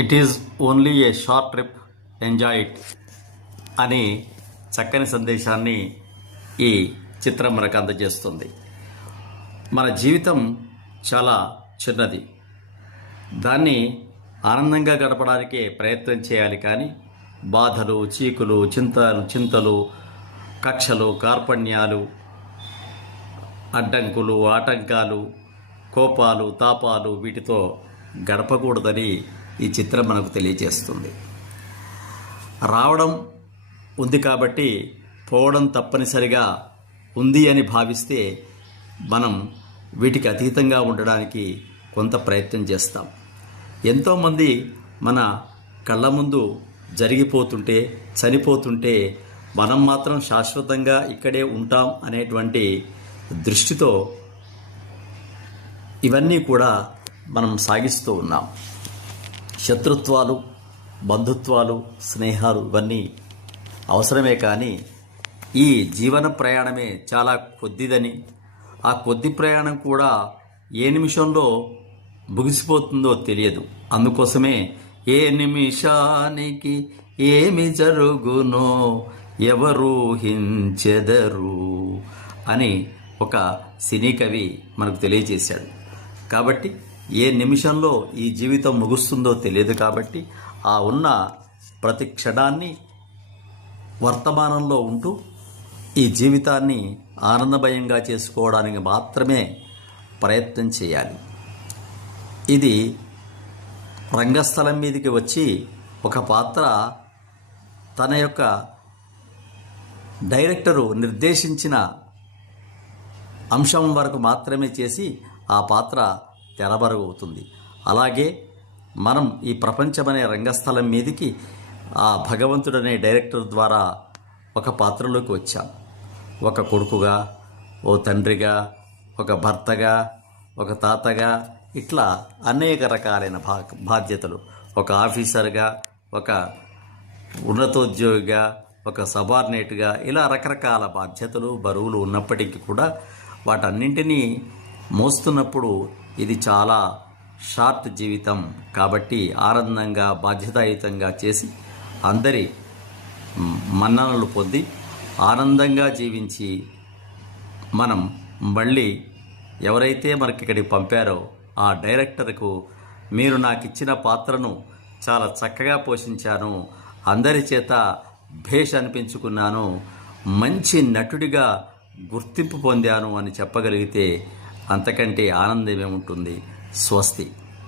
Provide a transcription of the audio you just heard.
It is only A short trip, enjoy it అని చక్కని సందేశాన్ని ఈ చిత్రం మనకు అందజేస్తుంది. మన జీవితం చాలా చిన్నది, దాన్ని ఆనందంగా గడపడానికే ప్రయత్నం చేయాలి. కానీ బాధలు, చీకులు, చింతలు, కక్షలు, కార్పణ్యాలు, అడ్డంకులు, ఆటంకాలు, కోపాలు, తాపాలు వీటితో గడపకూడదని ఈ చిత్రం మనకు తెలియజేస్తుంది. రావడం ఉంది కాబట్టి పోవడం తప్పనిసరిగా ఉంది అని భావిస్తే మనం వీటికి అతీతంగా ఉండడానికి కొంత ప్రయత్నం చేస్తాం. ఎంతోమంది మన కళ్ళ ముందు జరిగిపోతుంటే, చనిపోతుంటే మనం మాత్రం శాశ్వతంగా ఇక్కడే ఉంటాం అనేటువంటి దృష్టితో ఇవన్నీ కూడా మనం సాగిస్తూ ఉన్నాం. శత్రుత్వాలు, బంధుత్వాలు, స్నేహాలు ఇవన్నీ అవసరమే. కానీ ఈ జీవన ప్రయాణమే చాలా కొద్దిదని, ఆ కొద్ది ప్రయాణం కూడా ఏ నిమిషంలో ముగిసిపోతుందో తెలియదు. అందుకోసమే ఏ నిమిషానికి ఏమి జరుగునో ఎవరు ఊహించెదరు అని ఒక సినీ కవి మనకు తెలియజేశాడు. కాబట్టి ఏ నిమిషంలో ఈ జీవితం ముగుస్తుందో తెలియదు. కాబట్టి ఆ ఉన్న ప్రతి క్షణాన్ని వర్తమానంలో ఉంటూ ఈ జీవితాన్ని ఆనందమయంగా చేసుకోవడానికి మాత్రమే ప్రయత్నం చేయాలి. ఇది రంగస్థలం మీదకి వచ్చి ఒక పాత్ర తన యొక్క డైరెక్టరు నిర్దేశించిన అంశం వరకు మాత్రమే చేసి ఆ పాత్ర తెరమరుగవుతుంది. అలాగే మనం ఈ ప్రపంచమనే రంగస్థలం మీదకి ఆ భగవంతుడనే డైరెక్టర్ ద్వారా ఒక పాత్రలోకి వచ్చాం. ఒక కొడుకుగా, ఓ తండ్రిగా, ఒక భర్తగా, ఒక తాతగా, ఇట్లా అనేక రకాలైన బాధ్యతలు, ఒక ఆఫీసర్గా, ఒక ఉన్నతోద్యోగిగా, ఒక సబార్డినేట్గా, ఇలా రకరకాల బాధ్యతలు, బరువులు ఉన్నప్పటికీ కూడా వాటన్నింటినీ మోస్తున్నప్పుడు ఇది చాలా షార్ట్ జీవితం. కాబట్టి ఆనందంగా, బాధ్యతాయుతంగా చేసి అందరి మన్ననలు పొంది ఆనందంగా జీవించి మనం మళ్ళీ ఎవరైతే మనకి ఇక్కడికి పంపారో ఆ డైరెక్టర్కు మీరు నాకు ఇచ్చిన పాత్రను చాలా చక్కగా పోషించాను, అందరి చేత భేష్ అనిపించుకున్నాను, మంచి నటుడిగా గుర్తింపు పొందాను అని చెప్పగలిగితే అంతకంటే ఆనందమేముంటుంది. స్వస్తి.